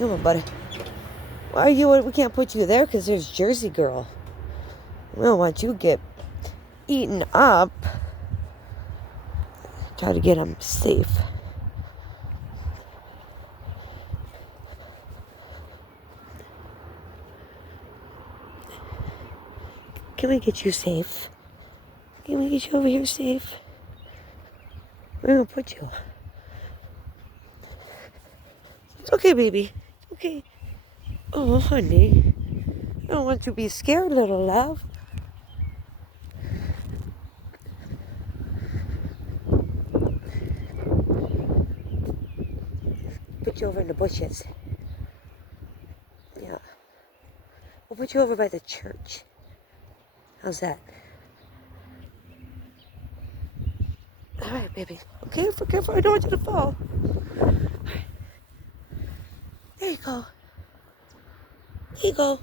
Come on, buddy. Why are you? We can't put you there because there's Jersey Girl. We don't want you to get eaten up. Try to get him safe. Can we get you safe? Can we get you over here safe? We're gonna put you. It's okay, baby. It's okay. Oh, honey. I don't want you to be scared, little love. Put you over in the bushes. Yeah. We'll put you over by the church. How's that? All right, baby. Okay, careful. I don't want you to fall. All right. There you go. There you go.